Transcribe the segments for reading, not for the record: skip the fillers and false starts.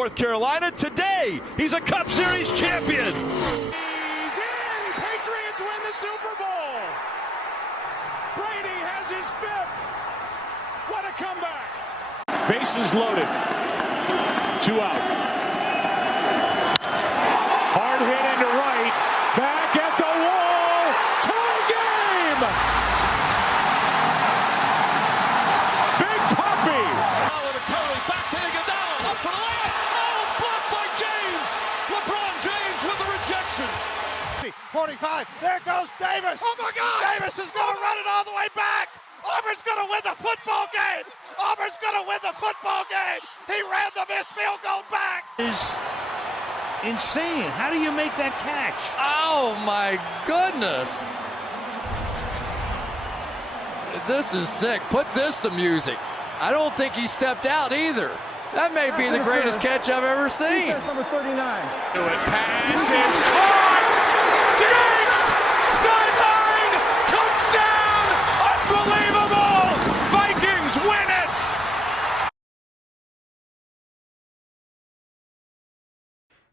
North Carolina. Today, he's a Cup Series champion. He's in! Patriots win the Super Bowl! Brady has his fifth! What a comeback! Bases loaded. 2 out. Hard hit into right. Back at the wall. Tie game! Big Poppy! Follow to Curry, back to Iguodala, up for the layup. Oh, blocked by James. LeBron James with the rejection. 45, there goes Davis. Oh my God! Davis is going to run it all the way back. Auburn's going to win the football game. Auburn's going to win the football game. He ran the missed field goal back. Is insane. How do you make that catch? Oh my goodness. This is sick. Put this to music. I don't think he stepped out either. That may be the greatest catch I've ever seen. Number 39. Pass is caught. Diggs! Sideline! Touchdown! Unbelievable! Vikings win it!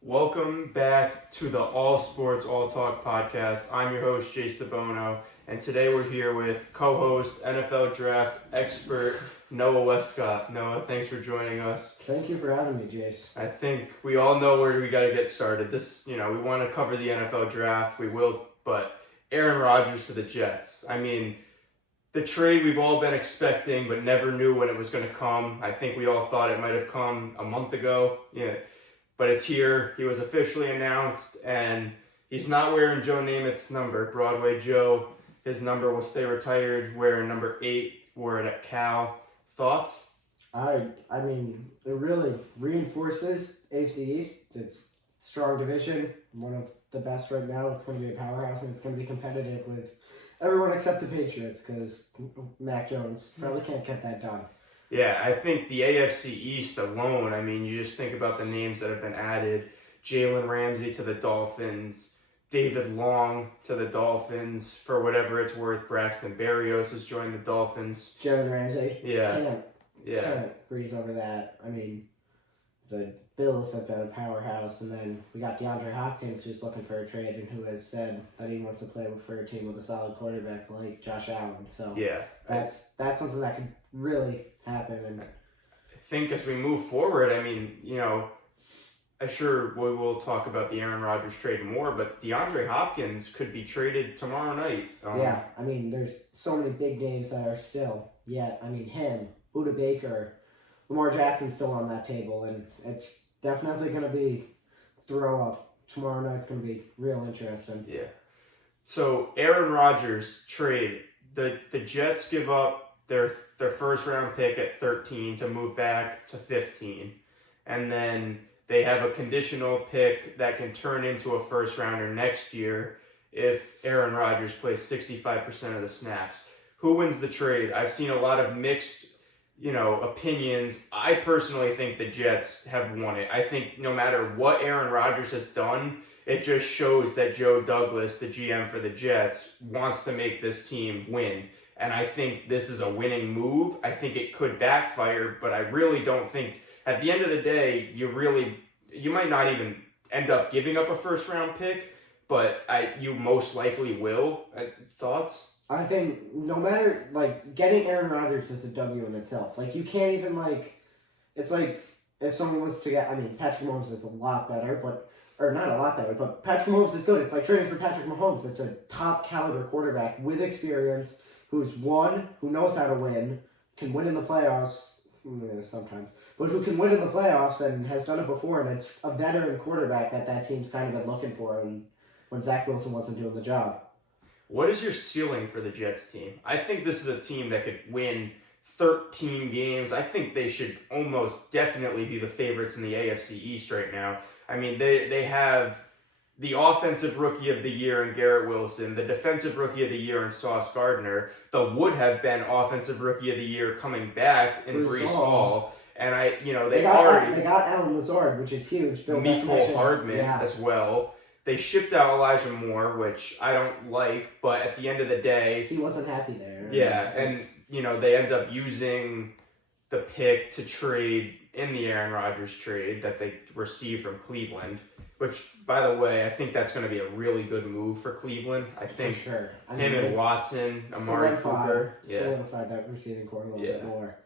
Welcome back to the All Sports, All Talk podcast. I'm your host, Jay Sabono, and today we're here with co-host, NFL draft expert, Noah Westcott. Noah, thanks for joining us. Thank you for having me, Jace. I think we all know where we got to get started. We want to cover the NFL draft. We will, but Aaron Rodgers to the Jets. I mean, the trade we've all been expecting, but never knew when it was going to come. I think we all thought it might have come a month ago. Yeah. But it's here. He was officially announced, and he's not wearing Joe Namath's number. Broadway Joe, his number will stay retired, wearing number 8, wore it at Cal. Thoughts? I mean, it really reinforces AFC East. It's strong division, one of the best right now. It's going to be a powerhouse, and it's going to be competitive with everyone except the Patriots, because Mac Jones probably can't get that done. Yeah, I think the AFC East alone, I mean, you just think about the names that have been added. Jalen Ramsey to the Dolphins, David Long to the Dolphins. For whatever it's worth, Braxton Berrios has joined the Dolphins. Jalen Ramsey. Yeah. Can't breeze over that. I mean, the Bills have been a powerhouse, and then we got DeAndre Hopkins, who's looking for a trade and who has said that he wants to play for a team with a solid quarterback like Josh Allen. So yeah, that's something that could really happen. And I think as we move forward, I mean, I'm sure we will talk about the Aaron Rodgers trade more, but DeAndre Hopkins could be traded tomorrow night. Yeah, I mean, there's so many big names that are still, him, Buda Baker, Lamar Jackson's still on that table, and it's definitely going to be throw up. Tomorrow night's going to be real interesting. Yeah. So, Aaron Rodgers trade. The Jets give up their first round pick at 13 to move back to 15. And then they have a conditional pick that can turn into a first rounder next year if Aaron Rodgers plays 65% of the snaps. Who wins the trade? I've seen a lot of mixed opinions. I personally think the Jets have won it. I think no matter what Aaron Rodgers has done, it just shows that Joe Douglas, the GM for the Jets, wants to make this team win. And I think this is a winning move. I think it could backfire, but I really don't think, at the end of the day, you might not even end up giving up a first round pick, but you most likely will. Thoughts? I think no matter, getting Aaron Rodgers is a W in itself. You can't even, it's like if someone was to get, Patrick Mahomes is a lot better, or not a lot better, but Patrick Mahomes is good. It's like trading for Patrick Mahomes. It's a top caliber quarterback with experience, who's won, who knows how to win, can win in the playoffs, sometimes, but who can win in the playoffs and has done it before, and it's a veteran quarterback that team's kind of been looking for when Zach Wilson wasn't doing the job. What is your ceiling for the Jets team? I think this is a team that could win 13 games. I think they should almost definitely be the favorites in the AFC East right now. I mean, they have the offensive rookie of the year in Garrett Wilson, the defensive rookie of the year in Sauce Gardner, the would have been offensive rookie of the year coming back in Breece Hall. And they got Alan Lazard, which is huge. Mecole Hardman as well. They shipped out Elijah Moore, which I don't like, but at the end of the day, he wasn't happy there. Yeah, and they end up using the pick to trade in the Aaron Rodgers trade that they received from Cleveland, which, by the way, I think that's going to be a really good move for Cleveland. I think For sure. him and Watson, Amari Cooper. Solidified that receiving core a little Yeah. bit more.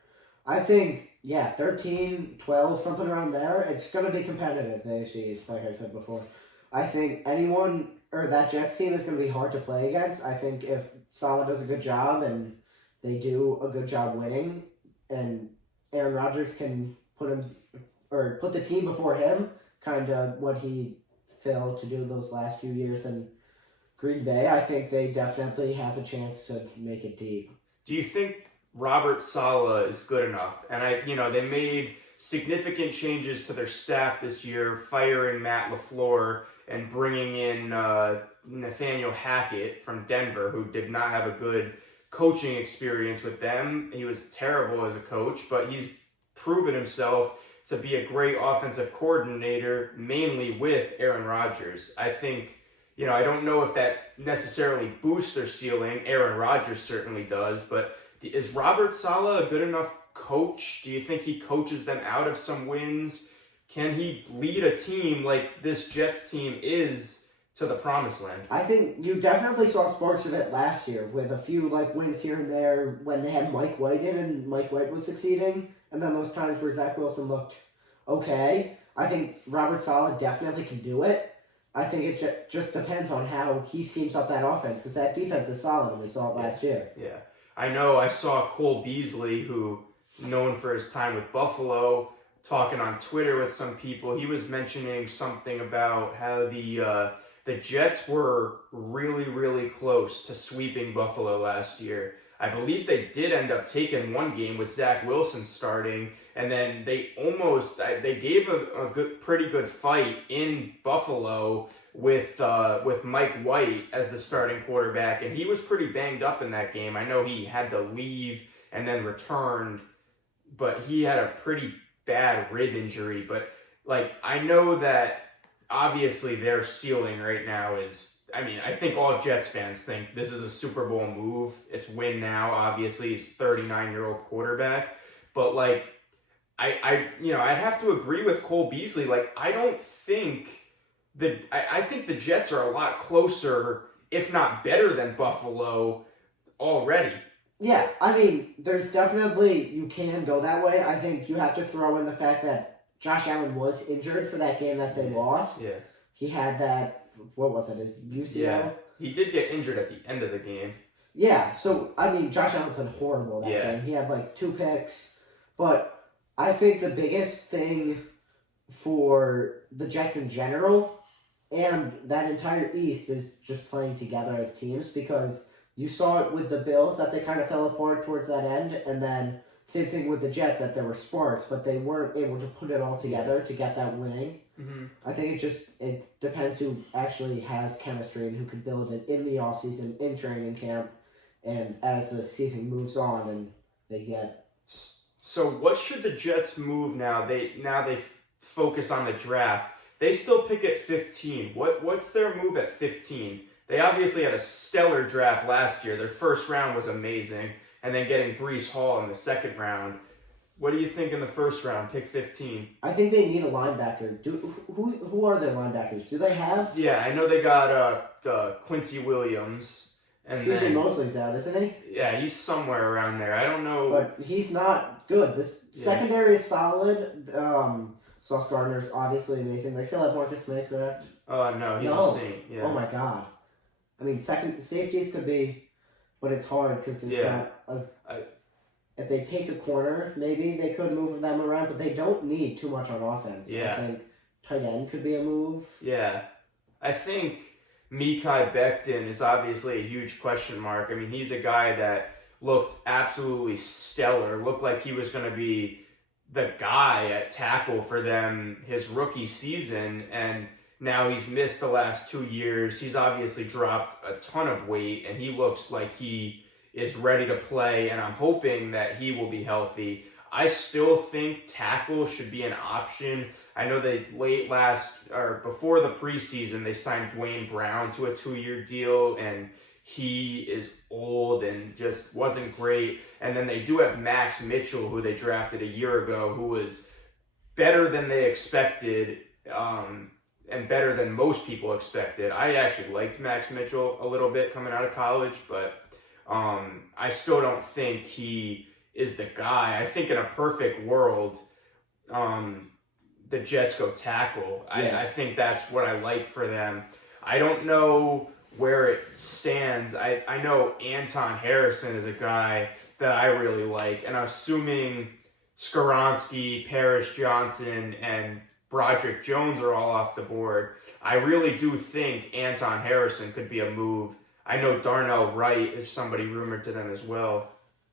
I think, 13, 12, something around there. It's going to be competitive, the AFC East, like I said before. I think that Jets team is going to be hard to play against. I think if Saleh does a good job and they do a good job winning, and Aaron Rodgers can put the team before him, kind of what he failed to do those last few years in Green Bay, I think they definitely have a chance to make it deep. Do you think Robert Saleh is good enough? And they made significant changes to their staff this year, firing Matt LaFleur and bringing in Nathaniel Hackett from Denver, who did not have a good coaching experience with them. He was terrible as a coach, but he's proven himself to be a great offensive coordinator, mainly with Aaron Rodgers. I think, I don't know if that necessarily boosts their ceiling. Aaron Rodgers certainly does, but is Robert Saleh a good enough coach? Do you think he coaches them out of some wins? Can he lead a team like this Jets team is to the promised land? I think you definitely saw sparks of it last year with a few wins here and there when they had Mike White in and Mike White was succeeding, and then those times where Zach Wilson looked okay. I think Robert Saleh definitely can do it. I think it just depends on how he schemes up that offense, because that defense is solid, and we saw it last year. Yeah. I know I saw Cole Beasley, who known for his time with Buffalo, talking on Twitter with some people. He was mentioning something about how the Jets were really, really close to sweeping Buffalo last year. I believe they did end up taking one game with Zach Wilson starting, and then they gave a pretty good fight in Buffalo with Mike White as the starting quarterback, and he was pretty banged up in that game. I know he had to leave and then returned, but he had a pretty bad rib injury. But I know that obviously their ceiling right now is, I think all Jets fans think this is a Super Bowl move. It's win now. Obviously, he's 39-year-old quarterback. But I'd have to agree with Cole Beasley. I don't think I think the Jets are a lot closer, if not better than Buffalo already. Yeah, there's definitely, you can go that way. I think you have to throw in the fact that Josh Allen was injured for that game that they lost. Yeah. He had that, what was it, his UCL? Yeah, he did get injured at the end of the game. Yeah, so, Josh Allen played horrible that game. He had 2 picks. But I think the biggest thing for the Jets in general and that entire East is just playing together as teams, because you saw it with the Bills that they kind of fell apart towards that end, and then same thing with the Jets, that there were sparks, but they weren't able to put it all together to get that winning. Mm-hmm. I think it depends who actually has chemistry and who can build it in the offseason, in training camp, and as the season moves on and they get... So what should the Jets move now? They focus on the draft. They still pick at 15. What's their move at 15? They obviously had a stellar draft last year. Their first round was amazing, and then getting Breece Hall in the second round. What do you think in the first round, pick 15? I think they need a linebacker. Who are their linebackers? Do they have? Yeah, I know they got Quincy Williams. And CJ Mosley's out, isn't he? Yeah, he's somewhere around there. I don't know. But he's not good. This secondary is solid. Sauce Gardner's obviously amazing. They still have Marcus May, correct? No, he's a Saint. Yeah. Oh my God. Second safeties could be, but it's hard because it's not. If they take a corner, maybe they could move them around, but they don't need too much on offense. Yeah. I think tight end could be a move. Yeah. I think Mekhi Becton is obviously a huge question mark. He's a guy that looked absolutely stellar. Looked like he was going to be the guy at tackle for them his rookie season, and now he's missed the last 2 years. He's obviously dropped a ton of weight, and he looks like he is ready to play, and I'm hoping that he will be healthy. I still think tackle should be an option. I know they before the preseason, they signed Dwayne Brown to a 2-year deal, and he is old and just wasn't great. And then they do have Max Mitchell, who they drafted a year ago, who was better than they expected, and better than most people expected. I actually liked Max Mitchell a little bit coming out of college, but I still don't think he is the guy. I think in a perfect world, the Jets go tackle. Yeah. I think that's what I like for them. I don't know where it stands. I know Anton Harrison is a guy that I really like, and I'm assuming Skoronski, Paris Johnson, and Broderick Jones are all off the board. I really do think Anton Harrison could be a move. I know Darnell Wright is somebody rumored to them as well.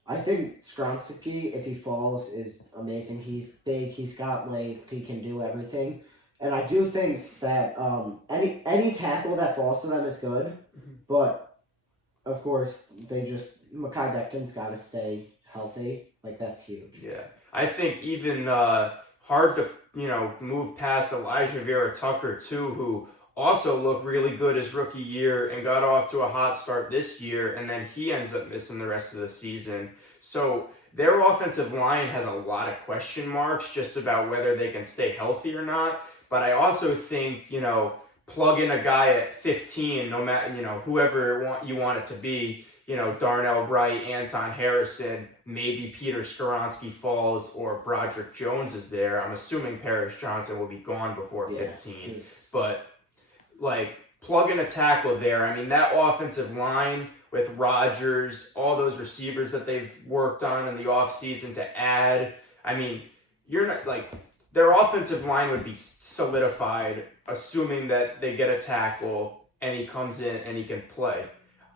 I think Skoronski, if he falls, is amazing. He's big, he's got length, he can do everything. And I do think that any tackle that falls to them is good, but of course Mekhi Becton's got to stay healthy. Like, that's huge. Yeah, I think even hard to move past Elijah Vera Tucker too, who also looked really good his rookie year and got off to a hot start this year, and then he ends up missing the rest of the season. So their offensive line has a lot of question marks just about whether they can stay healthy or not. But I also think, plug in a guy at 15, no matter, whoever you want it to be, Darnell Wright, Anton Harrison, maybe Peter Skoronski falls or Broderick Jones is there. I'm assuming Paris Johnson will be gone before 15. But, plug in a tackle there. I mean, that offensive line with Rodgers, all those receivers that they've worked on in the offseason to add, I mean, you're not, their offensive line would be solidified, assuming that they get a tackle and he comes in and he can play.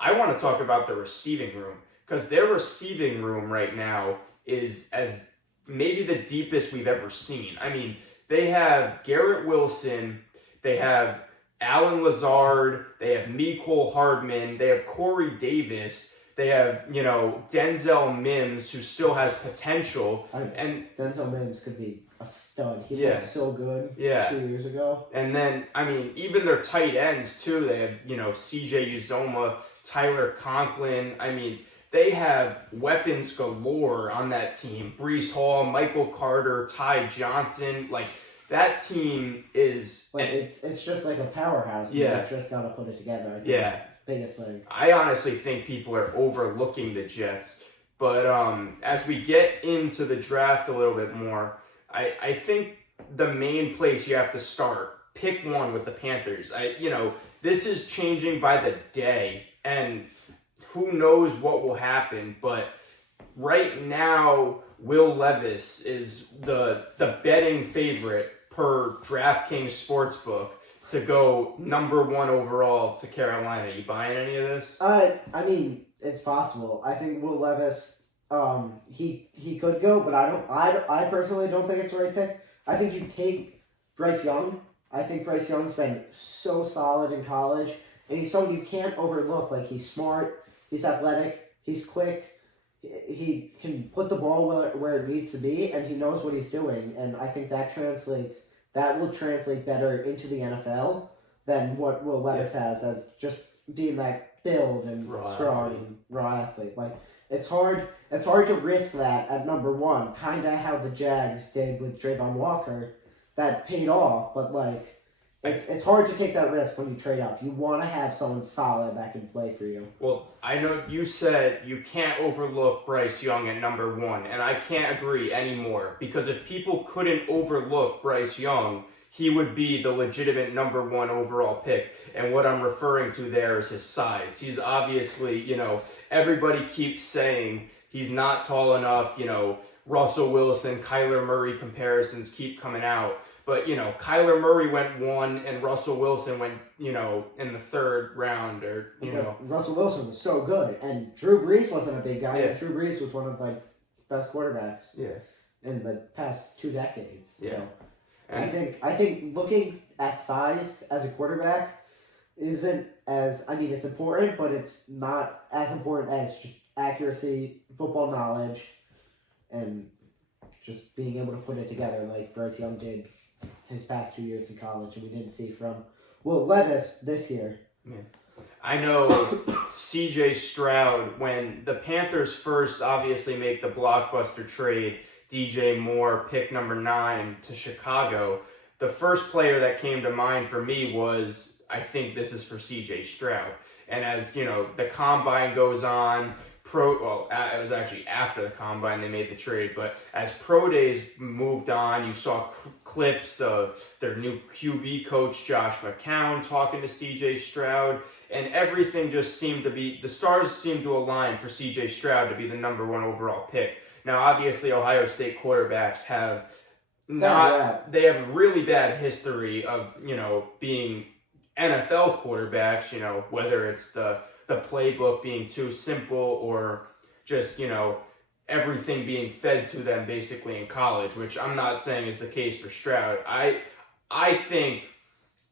I want to talk about the receiving room, because their receiving room right now is as maybe the deepest we've ever seen. I mean, they have Garrett Wilson, they have Alan Lazard, they have Mecole Hardman, they have Corey Davis, they have, Denzel Mims, who still has potential. And Denzel Mims could be a stud. He Yeah. looked so good Yeah. 2 years ago. And then, I mean, even their tight ends, too. They have, CJ Uzomah, Tyler Conklin. I mean, they have weapons galore on that team. Breece Hall, Michael Carter, Ty Johnson. That team is... It's just like a powerhouse. Yeah. They've just got to put it together. I think. Yeah. Biggest thing. I honestly think people are overlooking the Jets. But as we get into the draft a little bit more, I think the main place you have to start, pick one with the Panthers. This is changing by the day, and who knows what will happen. But right now, Will Levis is the betting favorite per DraftKings Sportsbook to go number 1 overall to Carolina. You buying any of this? I mean, it's possible. I think Will Levis, he could go, but I personally don't think it's the right pick. I think you take Bryce Young. I think Bryce Young's been so solid in college, and he's someone you can't overlook. He's smart, he's athletic, he's quick, he can put the ball where it needs to be, and he knows what he's doing. And I think that will translate better into the NFL than what Will Levis has as just being that build and strong and raw athlete. It's hard to risk that at number 1, kind of how the Jags did with Trayvon Walker. That paid off, but it's hard to take that risk when you trade up. You want to have someone solid that can play for you. Well, I know you said you can't overlook Bryce Young at number 1, and I can't agree anymore, because if people couldn't overlook Bryce Young, he would be the legitimate number 1 overall pick. And what I'm referring to there is his size. He's obviously, everybody keeps saying he's not tall enough, Russell Wilson, Kyler Murray comparisons keep coming out. But, Kyler Murray went 1 and Russell Wilson went, in the 3rd round Russell Wilson was so good. And Drew Brees wasn't a big guy. Yeah. And Drew Brees was one of the best quarterbacks in the past 2 decades. Yeah. So And I think looking at size as a quarterback isn't as, it's important, but it's not as important as just accuracy, football knowledge, and just being able to put it together like Bryce Young did his past 2 years in college, and we didn't see from Will Levis this year. Yeah. I know CJ Stroud, when the Panthers first obviously make the blockbuster trade, DJ Moore, pick number 9 to Chicago, the first player that came to mind for me was, I think this is for CJ Stroud. And as, the combine goes on, it was actually after the combine they made the trade, but as pro days moved on, you saw clips of their new QB coach, Josh McCown, talking to CJ Stroud, and everything just seemed to be, the stars seemed to align for CJ Stroud to be the number 1 overall pick. Now, obviously, Ohio State quarterbacks have they have a really bad history of, being NFL quarterbacks, whether it's the playbook being too simple or just, everything being fed to them basically in college, which I'm not saying is the case for Stroud. I think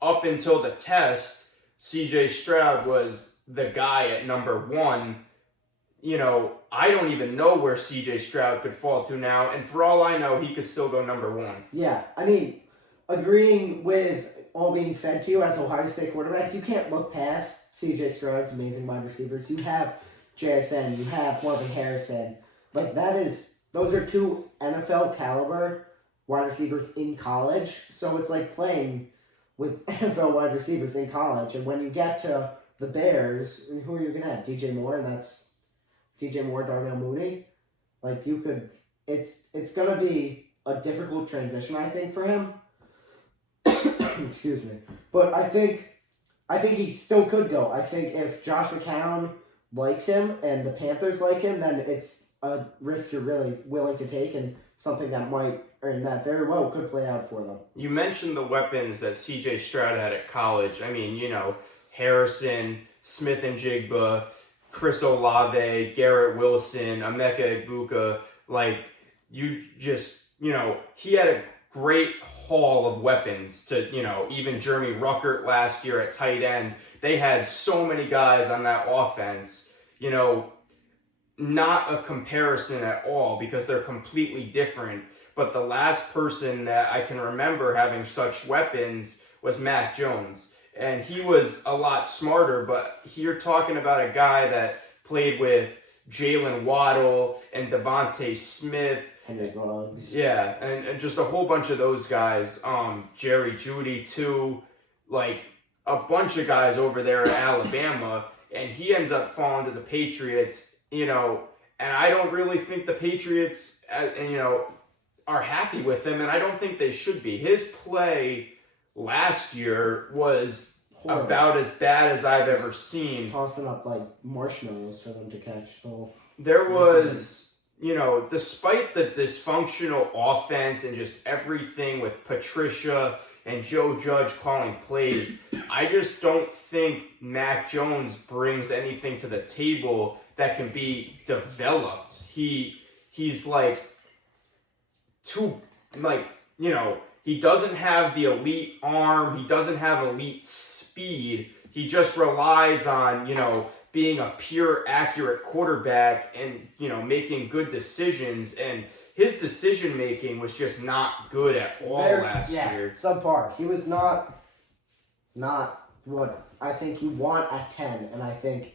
up until the test, CJ Stroud was the guy at number 1. I don't even know where CJ Stroud could fall to now, and for all I know, he could still go number 1. Yeah, I mean, agreeing with all being fed to you as Ohio State quarterbacks, you can't look past CJ Stroud's amazing wide receivers. You have JSN, you have Marvin Harrison. Like, those are 2 NFL caliber wide receivers in college. So it's like playing with NFL wide receivers in college. And when you get to the Bears, who are you going to have? DJ Moore, and that's DJ Moore, Darnell Mooney. Like, it's going to be a difficult transition, I think, for him. Excuse me. But I think he still could go. I think if Josh McCown likes him and the Panthers like him, then it's a risk you're really willing to take and something that that very well could play out for them. You mentioned the weapons that CJ Stroud had at college. I mean, Harrison, Smith and Jigba, Chris Olave, Garrett Wilson, Emeka Egbuka. Like, he had a great haul of weapons to, even Jeremy Ruckert last year at tight end. They had so many guys on that offense, not a comparison at all because they're completely different. But the last person that I can remember having such weapons was Mac Jones. And he was a lot smarter, but you're talking about a guy that played with Jalen Waddle and Devontae Smith. Yeah, and just a whole bunch of those guys. Jerry Jeudy too, like a bunch of guys over there at Alabama, and he ends up falling to the Patriots. And I don't really think the Patriots, are happy with him, and I don't think they should be. His play last year was horrible. About as bad as I've ever seen. Tossing up like marshmallows for them to catch. There was. Despite the dysfunctional offense and just everything with Patricia and Joe Judge calling plays, I just don't think Mac Jones brings anything to the table that can be developed. He's like he doesn't have the elite arm. He doesn't have elite speed. He just relies on, being a pure, accurate quarterback and, making good decisions. And his decision-making was just not good at all last year. Subpar. He was not what I think you want at 10. And I think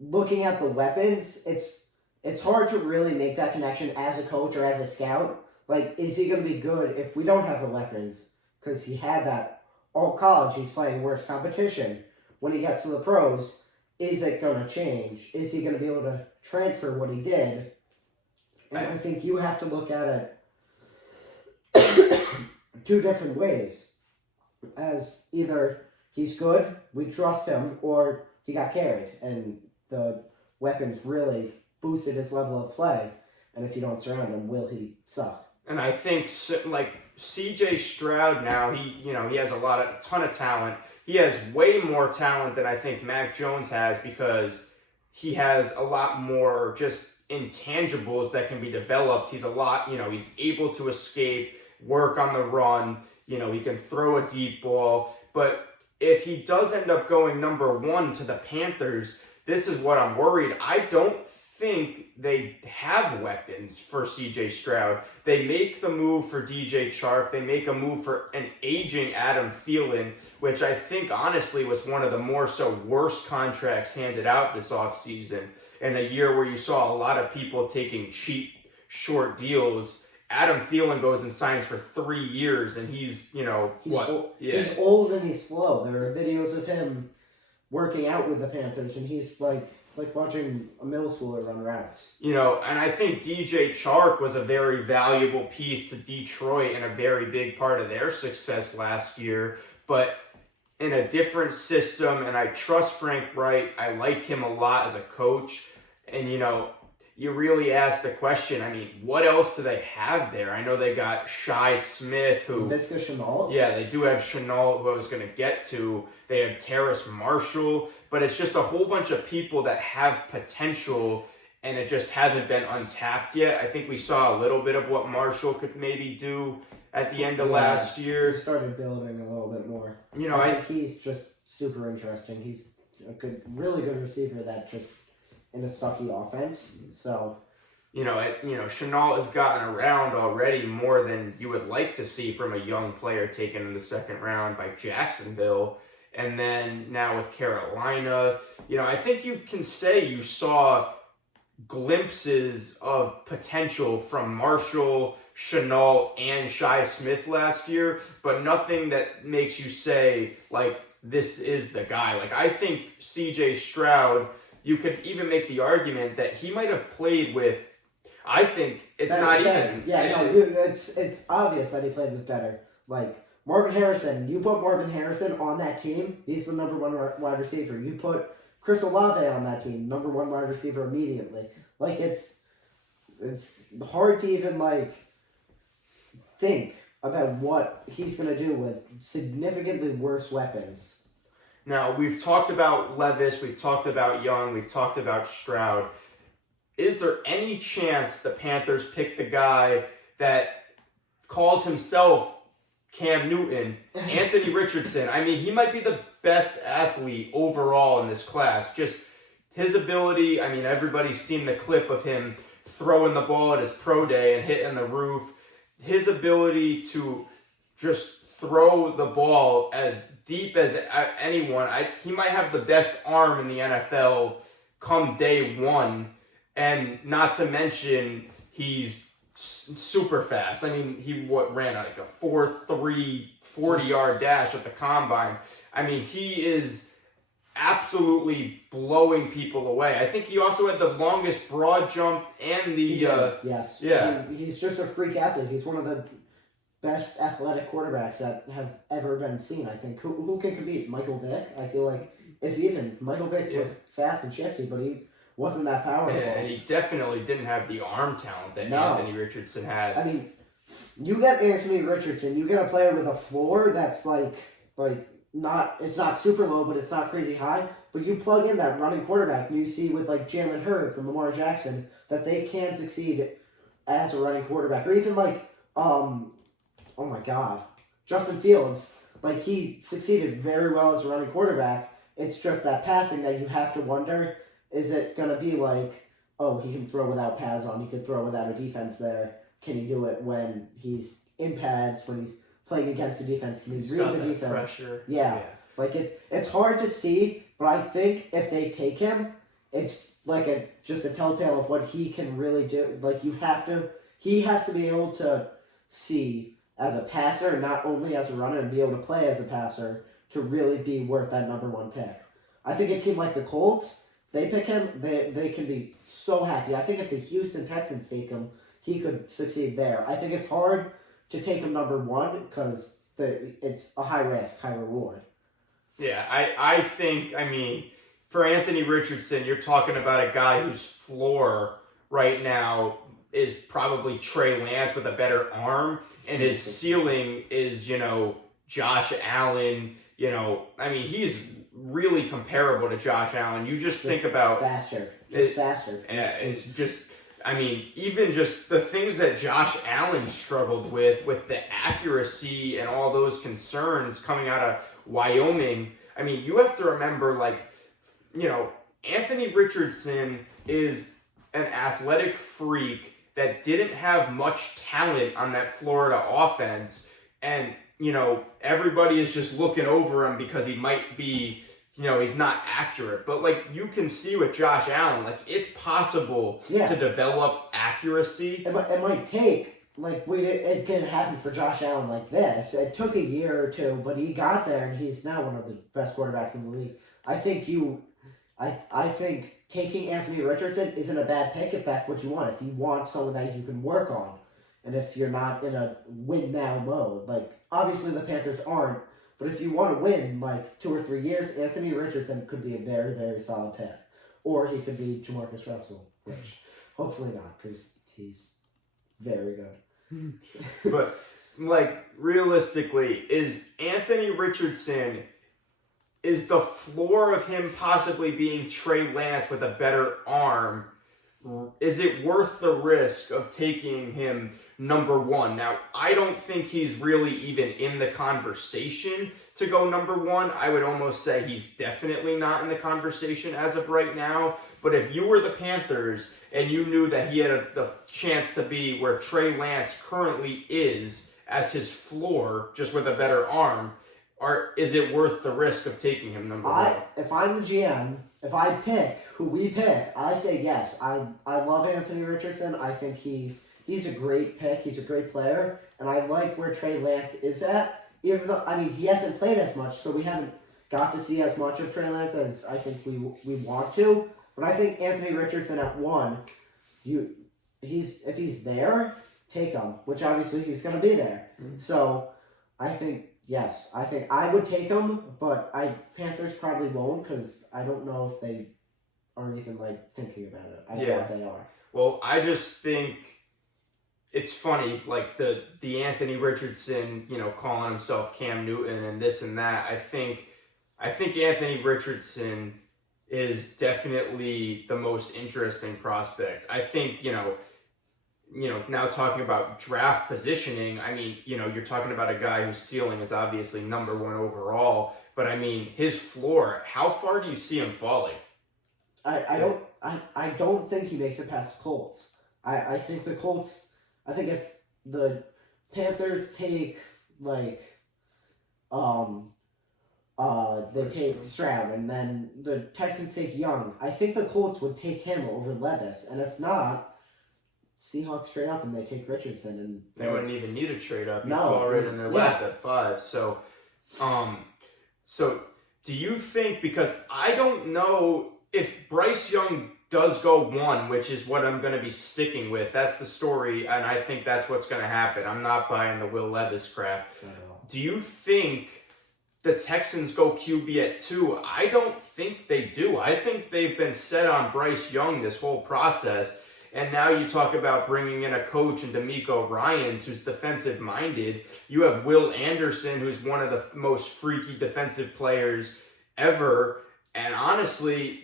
looking at the weapons, it's hard to really make that connection as a coach or as a scout. Like, is he going to be good if we don't have the weapons? Because he had that all college. He's playing worse competition. When he gets to the pros, is it going to change? Is he going to be able to transfer what he did? And I think you have to look at it 2 different ways. As either he's good, we trust him, or he got carried, and the weapons really boosted his level of play. And if you don't surround him, will he suck? And I think, like, CJ Stroud now, he has a ton of talent. He has way more talent than I think Mac Jones has because he has a lot more just intangibles that can be developed. He's he's able to escape, work on the run. He can throw a deep ball. But if he does end up going number 1 to the Panthers, this is what I'm worried. I don't think they have weapons for CJ Stroud. They make the move for DJ Chark. They make a move for an aging Adam Thielen, which I think honestly was one of the more so worst contracts handed out this offseason. In a year where you saw a lot of people taking cheap, short deals, Adam Thielen goes and signs for 3 years, and he's He's old and he's slow. There are videos of him working out with the Panthers, and he's like watching a middle schooler run routes. And I think DJ Chark was a very valuable piece to Detroit and a very big part of their success last year, but in a different system, and I trust Frank Reich. I like him a lot as a coach, and you really ask the question, I mean, what else do they have there? I know they got Shi Smith, who... Laviska Shenault? Yeah, they do have Shenault, who I was going to get to. They have Terrace Marshall, but it's just a whole bunch of people that have potential, and it just hasn't been untapped yet. I think we saw a little bit of what Marshall could maybe do at the end of last year. He started building a little bit more. I think he's just super interesting. He's a really good receiver that just... in a sucky offense, so... Shenault has gotten around already more than you would like to see from a young player taken in the second round by Jacksonville. And then now with Carolina, I think you can say you saw glimpses of potential from Marshall, Shenault, and Shi Smith last year, but nothing that makes you say, this is the guy. I think CJ Stroud... You could even make the argument that he might have played with. I think it's even. Yeah, it's obvious that he played with better. Marvin Harrison, you put Marvin Harrison on that team, he's the number one wide receiver. You put Chris Olave on that team, number one wide receiver immediately. It's hard to even think about what he's gonna do with significantly worse weapons. Now, we've talked about Levis, we've talked about Young, we've talked about Stroud. Is there any chance the Panthers pick the guy that calls himself Cam Newton, Anthony Richardson? I mean, he might be the best athlete overall in this class. Just his ability, I mean, everybody's seen the clip of him throwing the ball at his pro day and hitting the roof. His ability to just throw the ball as deep as anyone. He might have the best arm in the NFL come day one, and not to mention he's super fast. I mean, he ran a 4.3 40-yard dash at the combine. I mean, he is absolutely blowing people away. I think he also had the longest broad jump and the yes. Yeah. He's just a freak athlete. He's one of the best athletic quarterbacks that have ever been seen, I think. Who can compete? Michael Vick? I feel like, if even, Michael Vick was fast and shifty, but he wasn't that powerful. Yeah, and he definitely didn't have the arm talent that Anthony Richardson has. I mean, you get Anthony Richardson, you get a player with a floor that's it's not super low, but it's not crazy high, but you plug in that running quarterback, and you see with Jalen Hurts and Lamar Jackson that they can succeed as a running quarterback, or even oh my God, Justin Fields, he succeeded very well as a running quarterback. It's just that passing that you have to wonder, is it going to be he can throw without pads on, he can throw without a defense there. Can he do it when he's in pads, when he's playing against the defense? Can he read the defense? Pressure. Yeah. It's hard to see, but I think if they take him, it's just a telltale of what he can really do. He has to be able to see as a passer, not only as a runner, and be able to play as a passer to really be worth that number one pick. I think a team like the Colts, they pick him, they can be so happy. I think if the Houston Texans take him, he could succeed there. I think it's hard to take him number one because it's a high risk, high reward. Yeah, I think, for Anthony Richardson, you're talking about a guy whose floor right now is probably Trey Lance with a better arm, and his ceiling is, Josh Allen. He's really comparable to Josh Allen. You just think about... Faster. Faster. And even just the things that Josh Allen struggled with the accuracy and all those concerns coming out of Wyoming. You have to remember, Anthony Richardson is an athletic freak that didn't have much talent on that Florida offense, and everybody is just looking over him because he might be, he's not accurate. But like you can see with Josh Allen, like it's possible to develop accuracy. It might take. Like, it didn't happen for Josh Allen like this. It took a year or two, but he got there, and he's now one of the best quarterbacks in the league. I think taking Anthony Richardson isn't a bad pick if that's what you want. If you want someone that you can work on, and if you're not in a win-now mode. Like, obviously the Panthers aren't, but if you want to win, like, 2 or 3 years, Anthony Richardson could be a very, very solid pick. Or he could be Jamarcus Russell, which hopefully not, because he's very good. But, like, realistically, is Anthony Richardson, is the floor of him possibly being Trey Lance with a better arm, is it worth the risk of taking him number 1? Now, I don't think he's really even in the conversation to go number 1. I would almost say he's definitely not in the conversation as of right now. But if you were the Panthers and you knew that he had the chance to be where Trey Lance currently is as his floor, just with a better arm, is it worth the risk of taking him number 1? If I'm the GM, if I pick who we pick, I say yes. I love Anthony Richardson. I think he's a great pick. He's a great player. And I like where Trey Lance is at. Even though, he hasn't played as much, so we haven't got to see as much of Trey Lance as I think we want to. But I think Anthony Richardson at 1, if he's there, take him, which obviously he's going to be there. Mm-hmm. So I think, yes, I think I would take him, but Panthers probably won't because I don't know if they are even like thinking about it. I doubt they are. Well, I just think it's funny, like the Anthony Richardson, calling himself Cam Newton and this and that. I think Anthony Richardson is definitely the most interesting prospect. I think, now talking about draft positioning, you're talking about a guy whose ceiling is obviously number 1 overall, but his floor, how far do you see him falling? I don't think he makes it past the Colts. I think the Colts, if the Panthers take they take Stroud, and then the Texans take Young. I think the Colts would take him over Levis, and if not, Seahawks straight up and they take Richardson, and they wouldn't even need a trade up. You fall right in their lap at 5. So do you think, because I don't know if Bryce Young does go 1, which is what I'm going to be sticking with. That's the story, and I think that's what's going to happen. I'm not buying the Will Levis crap. Do you think the Texans go QB at 2? I don't think they do. I think they've been set on Bryce Young this whole process. And now you talk about bringing in a coach in DeMeco Ryans who's defensive-minded. You have Will Anderson, who's one of the most freaky defensive players ever. And honestly,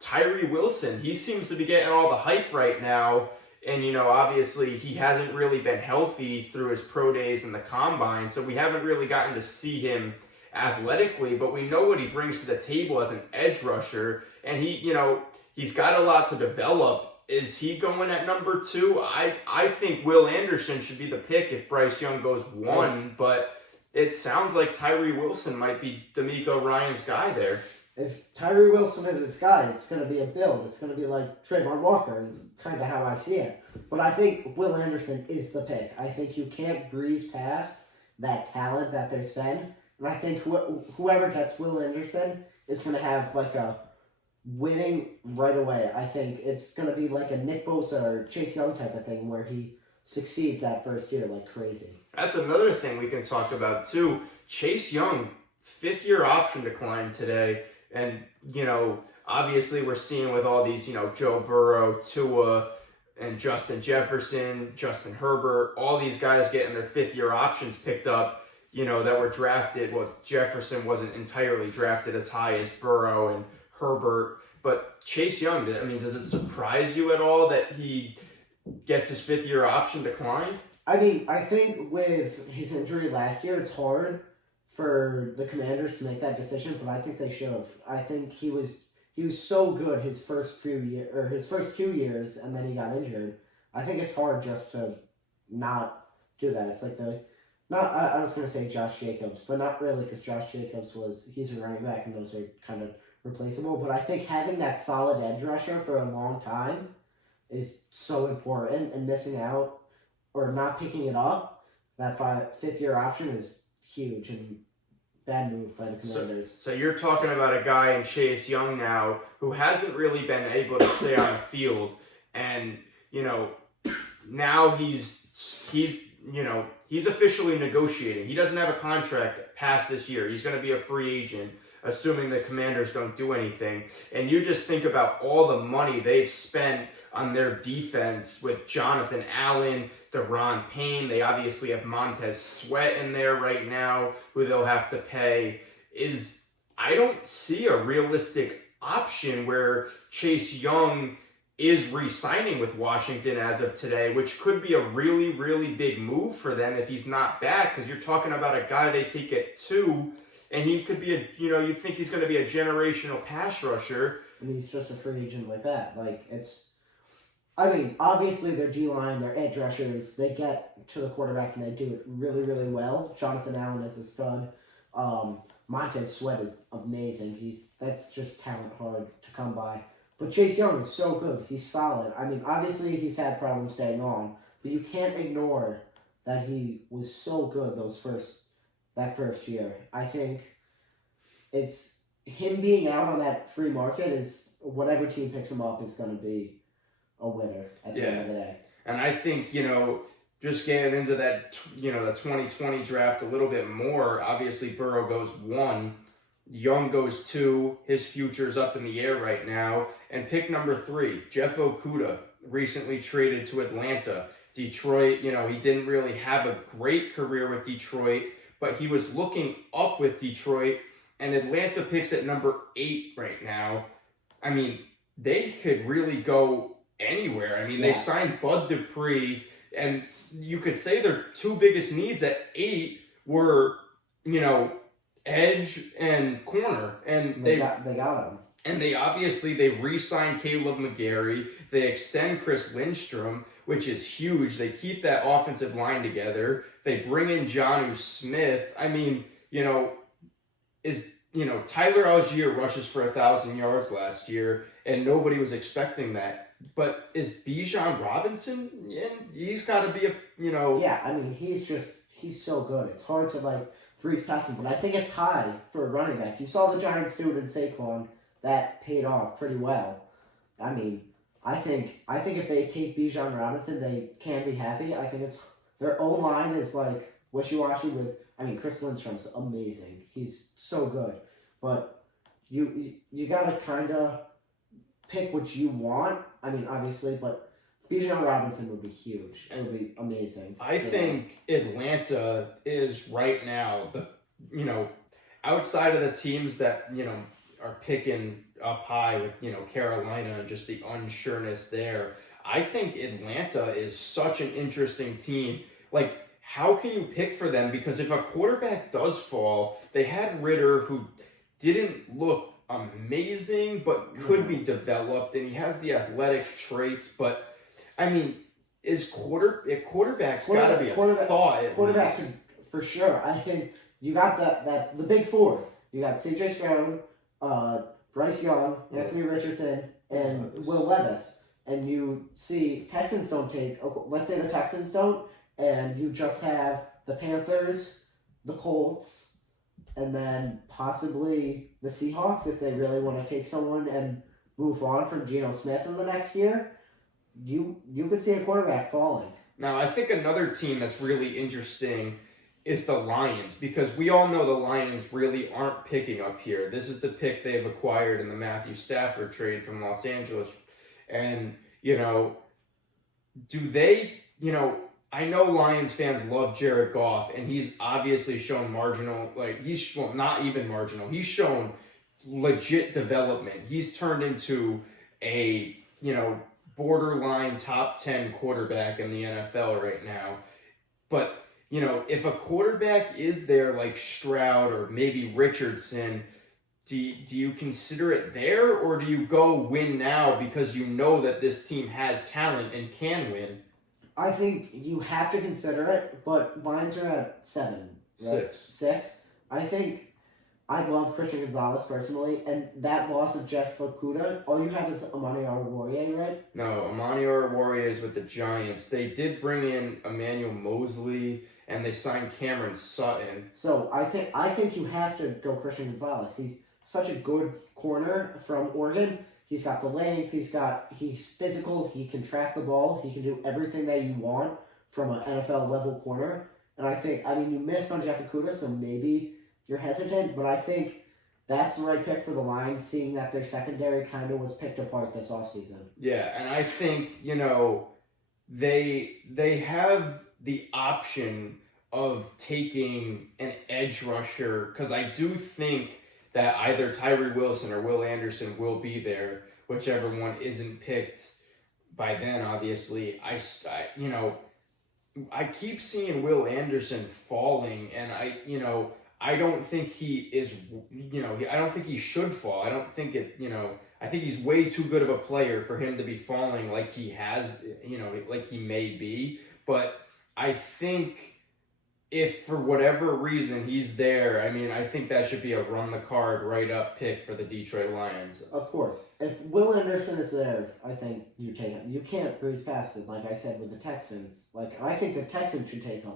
Tyree Wilson, he seems to be getting all the hype right now. And, obviously he hasn't really been healthy through his pro days and the combine. So we haven't really gotten to see him athletically, but we know what he brings to the table as an edge rusher. And he's got a lot to develop. Is he going at number 2? I think Will Anderson should be the pick if Bryce Young goes 1, but it sounds like Tyree Wilson might be DeMeco Ryans' guy there. If Tyree Wilson is his guy, it's going to be a build. It's going to be like Trayvon Walker is kind of how I see it. But I think Will Anderson is the pick. I think you can't breeze past that talent that there's been. And I think whoever gets Will Anderson is going to have like a winning right away. I think it's going to be like a Nick Bosa or Chase Young type of thing where he succeeds that first year like crazy. That's another thing we can talk about too. Chase Young, 5th-year option decline today. And, obviously we're seeing with all these, Joe Burrow, Tua, and Justin Jefferson, Justin Herbert, all these guys getting their 5th-year options picked up, that were drafted. Well, Jefferson wasn't entirely drafted as high as Burrow and Herbert, but Chase Young, does it surprise you at all that he gets his 5th-year option declined? I think with his injury last year, it's hard for the Commanders to make that decision, but I think they should have. I think he was he was so good his first 2 years, and then he got injured. I think it's hard just to not do that. It's like I was going to say Josh Jacobs, but not really, because Josh Jacobs he's a running back, and those are kind of replaceable. But I think having that solid edge rusher for a long time is so important, and missing out or not picking it up, that fifth-year option is huge, and bad move by the Commanders. So you're talking about a guy in Chase Young now who hasn't really been able to stay on the field, and now he's officially negotiating. He doesn't have a contract past this year. He's going to be a free agent, assuming the Commanders don't do anything. And you just think about all the money they've spent on their defense with Jonathan Allen, Deron Payne. They obviously have Montez Sweat in there right now, who they'll have to pay. I don't see a realistic option where Chase Young is re-signing with Washington as of today, which could be a really, really big move for them if he's not back, because you're talking about a guy they take at 2, and he could be you think he's going to be a generational pass rusher. And he's just a free agent like that. Obviously their D-line, their edge rushers, they get to the quarterback and they do it really, really well. Jonathan Allen is a stud. Montez Sweat is amazing. That's just talent hard to come by. But Chase Young is so good. He's solid. Obviously he's had problems staying on, but you can't ignore that he was so good that first year. I think it's him being out on that free market is whatever team picks him up is going to be a winner at the end of the day. And I think, just getting into that, the 2020 draft a little bit more, obviously Burrow goes 1, Young goes 2, his future's up in the air right now. And pick number 3, Jeff Okudah, recently traded to Atlanta. Detroit, he didn't really have a great career with Detroit, but he was looking up with Detroit, and Atlanta picks at number 8 right now. They could really go anywhere. They signed Bud Dupree, and you could say their 2 biggest needs at 8 were, edge and corner, and they got him. And they re-signed Caleb McGarry. They extend Chris Lindstrom, which is huge. They keep that offensive line together. They bring in Jonnu Smith. Tyler Algier rushes for 1,000 yards last year, and nobody was expecting that. But is Bijan Robinson in? He's got to be Yeah, he's so good. It's hard to breeze past him, but I think it's high for a running back. You saw the Giants do it in Saquon. That paid off pretty well. I think if they take Bijan Robinson, they can be happy. I think their O-line is wishy-washy with. Chris Lindstrom's amazing. He's so good, but you gotta kind of pick what you want. Obviously, but Bijan Robinson would be huge. It would be amazing. I think Atlanta is right now outside of the teams that are picking up high with Carolina and just the unsureness there. I think Atlanta is such an interesting team. How can you pick for them? Because if a quarterback does fall, they had Ritter, who didn't look amazing, but could be developed, and he has the athletic traits. But quarterback's got to be a thought. Quarterback for sure. I think you got the big 4. You got C.J. Stroud, Bryce Young, Anthony Richardson, and Will Levis. And you see Texans don't take. Let's say the Texans don't. And you just have the Panthers, the Colts, and then possibly the Seahawks if they really want to take someone and move on from Geno Smith in the next year. You could see a quarterback falling. Now, I think another team that's really interesting is the Lions, because we all know the Lions really aren't picking up here. This is the pick they've acquired in the Matthew Stafford trade from Los Angeles. And, do they, I know Lions fans love Jared Goff, and he's obviously shown not even marginal. He's shown legit development. He's turned into a, borderline top 10 quarterback in the NFL right now. But, if a quarterback is there like Stroud or maybe Richardson, do you consider it there, or do you go win now because you know that this team has talent and can win? I think you have to consider it, but Lions are at 7. Right? 6. I think I love Christian Gonzalez personally, and that loss of Jeff Okudah, all you have is Amani Oruwariye, right? No, Amani Oruwariye is with the Giants. They did bring in Emmanuel Mosley, and they signed Cameron Sutton. So I think you have to go Christian Gonzalez. He's such a good corner from Oregon. He's got the length. He's physical. He can track the ball. He can do everything that you want from an NFL level corner. And you missed on Jeff Okudah, so maybe you're hesitant, but I think that's the right pick for the Lions, seeing that their secondary kind of was picked apart this offseason. Yeah, and I think, they have the option of taking an edge rusher, because I do think that either Tyree Wilson or Will Anderson will be there, whichever one isn't picked by then, obviously. I keep seeing Will Anderson falling, and I don't think he is, I don't think he should fall. I don't think I think he's way too good of a player for him to be falling like he has, like he may be. But I think if for whatever reason he's there, I think that should be a run the card right up pick for the Detroit Lions. Of course. If Will Anderson is there, I think you take him. You can't breeze past it, like I said with the Texans. I think the Texans should take him.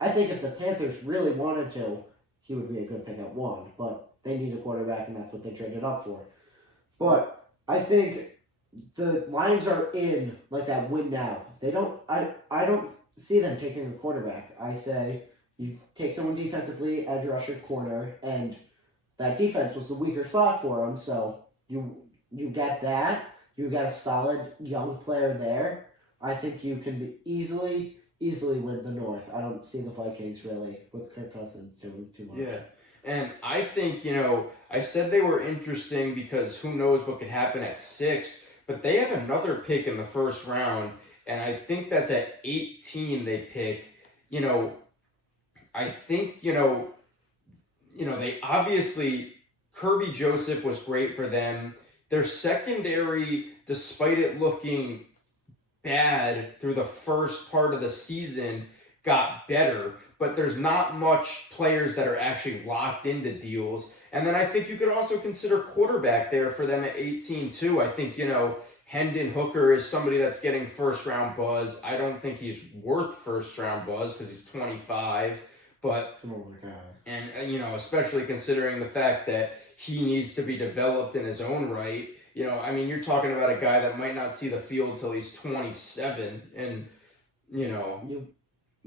I think if the Panthers really wanted to, he would be a good pick at 1, but they need a quarterback, and that's what they traded up for. But I think the Lions are in that win now. They don't. I don't see them taking a quarterback. I say you take someone defensively, edge rusher, corner, and that defense was the weaker spot for them. So you get that. You got a solid young player there. I think you can easily win the North. I don't see the Vikings really with Kirk Cousins doing too much. Yeah. And I think, I said they were interesting because who knows what could happen at 6, but they have another pick in the first round, and I think that's at 18 they pick. I think, they obviously, Kirby Joseph was great for them. Their secondary, despite it looking bad through the first part of the season, got better, but there's not much players that are actually locked into deals. And then I think you could also consider quarterback there for them at 18 too. I think, Hendon Hooker is somebody that's getting first round buzz. I don't think he's worth first round buzz because he's 25, but, and especially considering the fact that he needs to be developed in his own right. You're talking about a guy that might not see the field till he's 27, and,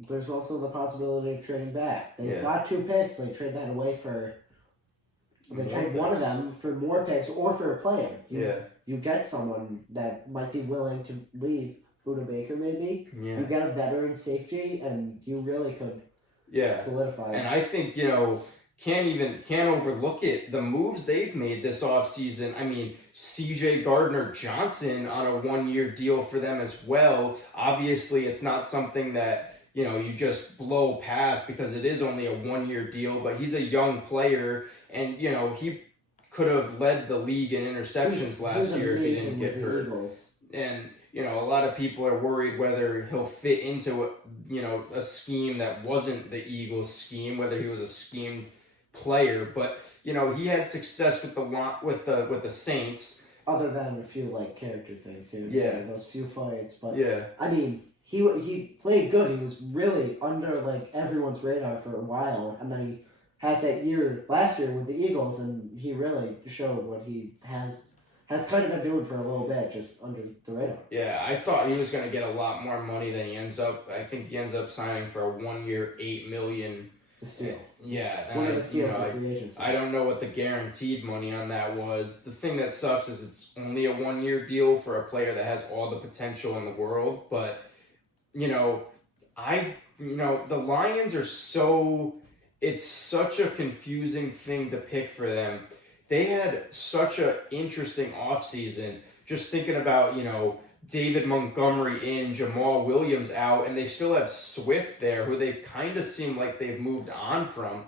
There's also the possibility of trading back. They've got 2 picks. They trade that away for... They trade one of them for more picks or for a player. You get someone that might be willing to leave. Buda Baker, maybe. Yeah. You get a veteran safety, and you really could solidify it. And I think, can't overlook it. The moves they've made this offseason, C.J. Gardner-Johnson on a 1-year deal for them as well. Obviously, it's not something that, you just blow past because it is only a 1-year deal, but he's a young player, and, he could have led the league in interceptions last year if he didn't get hurt. And, a lot of people are worried whether he'll fit into, a scheme that wasn't the Eagles' scheme, whether he was a schemed player, but he had success with the Saints. Other than a few character things, those few fights. But he played good. He was really under everyone's radar for a while, and then he has that year last year with the Eagles, and he really showed what he has kind of been doing for a little bit, just under the radar. Yeah, I thought he was going to get a lot more money than he ends up. I think he ends up signing for a 1-year, $8 million. It's a steal. Yeah, one of the steals of free agency. I don't know what the guaranteed money on that was. The thing that sucks is it's only a 1-year deal for a player that has all the potential in the world. But the Lions are it's such a confusing thing to pick for them. They had such an interesting offseason. Just thinking about David Montgomery in, Jamal Williams out, and they still have Swift there, who they've kind of seemed like they've moved on from.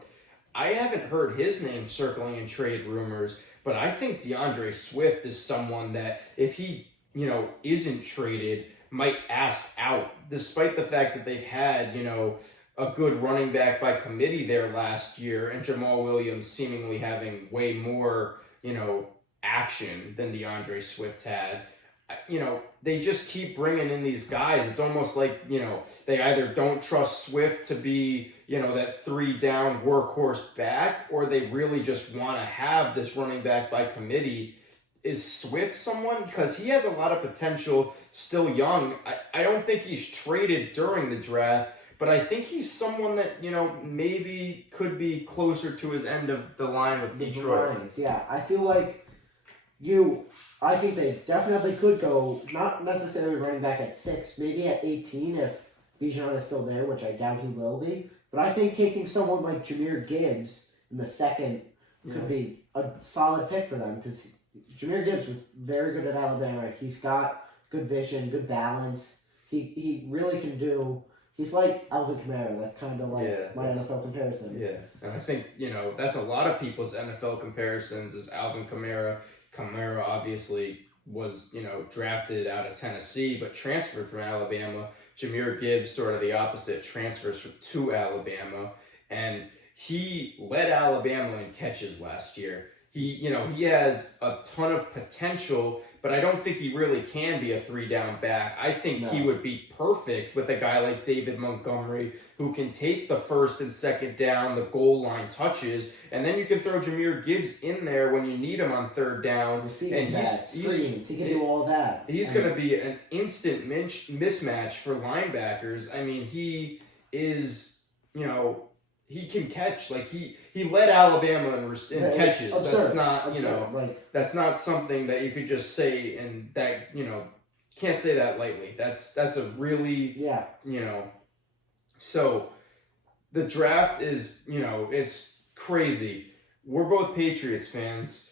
I haven't heard his name circling in trade rumors, but I think DeAndre Swift is someone that if he, isn't traded, might ask out, despite the fact that they've had, a good running back by committee there last year, and Jamal Williams seemingly having way more, action than DeAndre Swift had. They just keep bringing in these guys. It's almost like, they either don't trust Swift to be, that 3-down workhorse back, or they really just want to have this running back by committee. Is Swift someone? Because he has a lot of potential, still young. I don't think he's traded during the draft, but I think he's someone that, maybe could be closer to his end of the line with Detroit. Yeah, I feel like I think they definitely could go, not necessarily running back at 6, maybe at 18 if Bijan is still there, which I doubt he will be. But I think taking someone like Jahmyr Gibbs in the second could be a solid pick for them, because Jahmyr Gibbs was very good at Alabama. He's got good vision, good balance. He really can do. He's like Alvin Kamara. That's kind of like my NFL comparison. Yeah, and I think, that's a lot of people's NFL comparisons is Alvin Kamara. Kamara obviously was, drafted out of Tennessee, but transferred from Alabama. Jahmyr Gibbs, sort of the opposite, transfers to Alabama, and he led Alabama in catches last year. He has a ton of potential, but I don't think he really can be a 3-down back. I think he would be perfect with a guy like David Montgomery, who can take the first and second down, the goal line touches, and then you can throw Jahmyr Gibbs in there when you need him on 3rd down. Screens, he can do all that. He's going to be an instant mismatch for linebackers. I mean, he is, he can catch. Like he led Alabama in catches. That's not, that's not something that you could just say, and that, can't say that lightly. That's a really, so the draft is, it's crazy. We're both Patriots fans.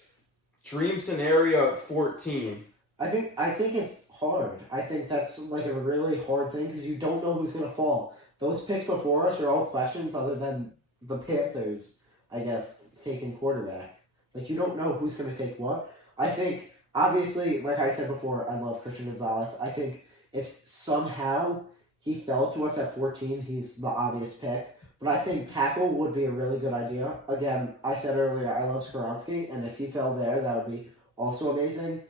Dream scenario at 14. I think it's hard. I think that's like a really hard thing, because you don't know who's going to fall. Those picks before us are all questions other than the Panthers, I guess, taking quarterback. Like, you don't know who's going to take what. I think, obviously, like I said before, I love Christian Gonzalez. I think if somehow he fell to us at 14, he's the obvious pick. But I think tackle would be a really good idea. Again, I said earlier, I love Skoronski, and if he fell there, that would be also amazing.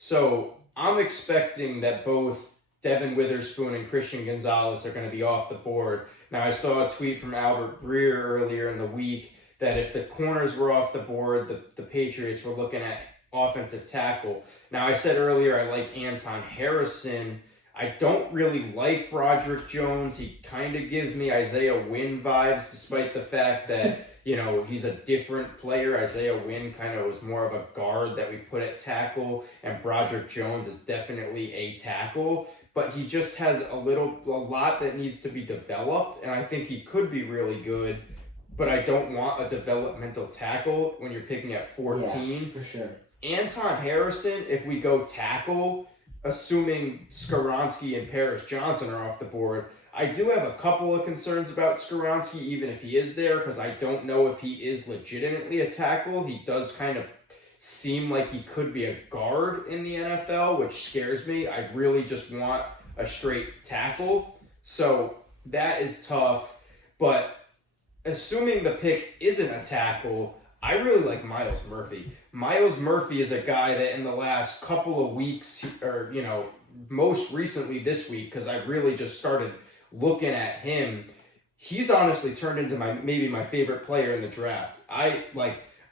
So I'm expecting that both Devin Witherspoon and Christian Gonzalez are going to be off the board. Now, I saw a tweet from Albert Breer earlier in the week that if the corners were off the board, the Patriots were looking at offensive tackle. Now, I said earlier I like Anton Harrison. I don't really like Broderick Jones. He kind of gives me Isaiah Wynn vibes, despite the fact that, he's a different player. Isaiah Wynn kind of was more of a guard that we put at tackle, and Broderick Jones is definitely a tackle. But he just has a lot that needs to be developed, and I think he could be really good, but I don't want a developmental tackle when you're picking at 14. Yeah, for sure. Anton Harrison, if we go tackle, assuming Skoronski and Paris Johnson are off the board, I do have a couple of concerns about Skoronski, even if he is there, because I don't know if he is legitimately a tackle. He does kind of seem like he could be a guard in the NFL, which scares me. I really just want a straight tackle. So that is tough. But assuming the pick isn't a tackle, I really like Myles Murphy. Myles Murphy is a guy that in the last couple of weeks, or, most recently this week, because I really just started looking at him, he's honestly turned into maybe my favorite player in the draft. I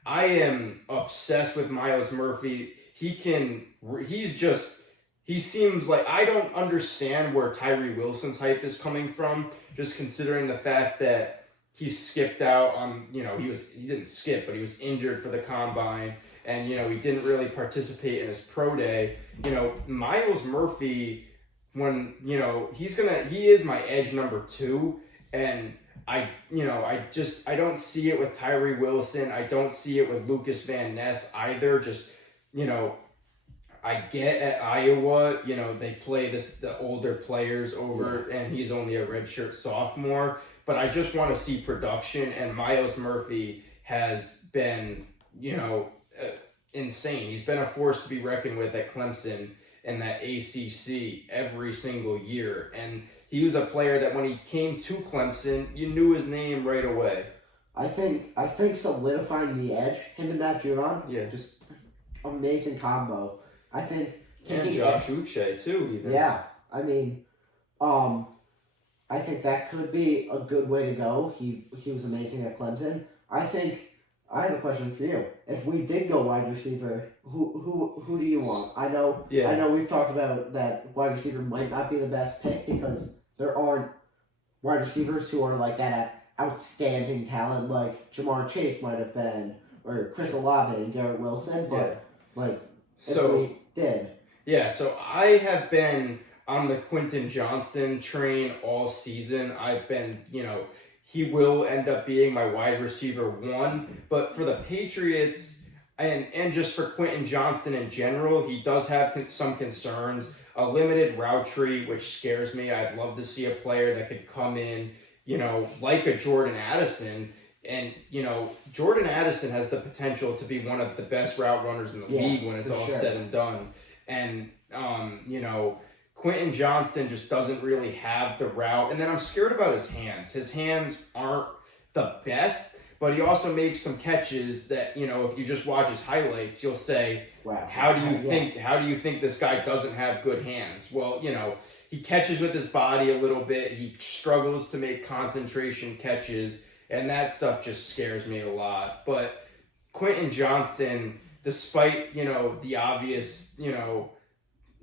am obsessed with Myles Murphy. He seems like, I don't understand where Tyree Wilson's hype is coming from, just considering the fact that he skipped out on, he didn't skip, but he was injured for the combine, and, he didn't really participate in his pro day. Myles Murphy, when, he is my edge number 2, and I don't see it with Tyree Wilson. I don't see it with Lucas Van Ness either. Just, I get at Iowa, they play the older players over, and he's only a redshirt sophomore. but I just want to see production, and Miles Murphy has been, insane. He's been a force to be reckoned with at Clemson and that ACC every single year. And he was a player that when he came to Clemson, you knew his name right away. I think solidifying the edge, him and Matt Judon, just amazing combo. I think and Josh Uche too, even. Yeah, I mean, I think that could be a good way to go. He was amazing at Clemson. I have a question for you. If we did go wide receiver, who do you want? I know we've talked about that wide receiver might not be the best pick because there aren't wide receivers who are like that outstanding talent like Jamar Chase might have been, or Chris Olave and Garrett Wilson. But if we did. Yeah, so I have been on the Quentin Johnston train all season. I've been, he will end up being my wide receiver 1. But for the Patriots and just for Quentin Johnston in general, he does have some concerns. A limited route tree, which scares me. I'd love to see a player that could come in, like a Jordan Addison. And, Jordan Addison has the potential to be one of the best route runners in the league when it's all said and done. And, Quentin Johnston just doesn't really have the route. And then I'm scared about his hands. His hands aren't the best, but he also makes some catches that, if you just watch his highlights, you'll say, wow, how do you think this guy doesn't have good hands? Well, he catches with his body a little bit. He struggles to make concentration catches, and that stuff just scares me a lot. But Quentin Johnston, despite, the obvious,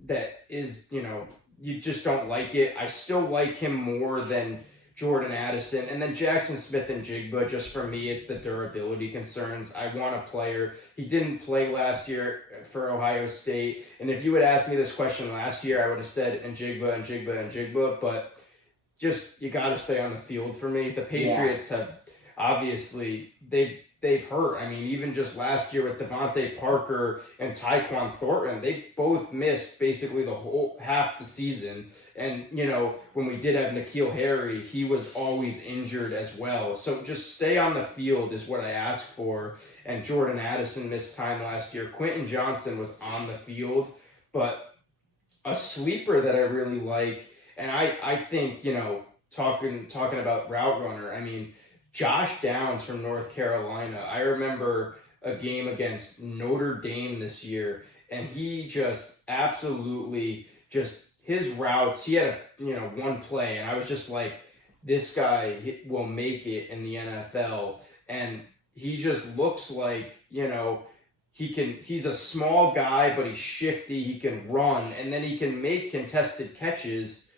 that is, you just don't like it. I still like him more than Jordan Addison. And then Jackson Smith-Njigba, just for me, it's the durability concerns. I want a player. He didn't play last year for Ohio State. And if you had asked me this question last year, I would have said Njigba. But just, you got to stay on the field for me. The Patriots have, obviously, they've hurt. I mean, even just last year with Devontae Parker and Tyquan Thornton, they both missed basically the whole half the season. And, when we did have N'Keal Harry, he was always injured as well. So just stay on the field is what I ask for. And Jordan Addison missed time last year. Quentin Johnston was on the field. But a sleeper that I really like, and I think, talking about route runner, I mean, Josh Downs from North Carolina. I remember a game against Notre Dame this year, and he just absolutely his routes. He had one play, and I was just like, this guy will make it in the NFL. And he just looks like he's a small guy, but he's shifty. He can run, and then he can make contested catches.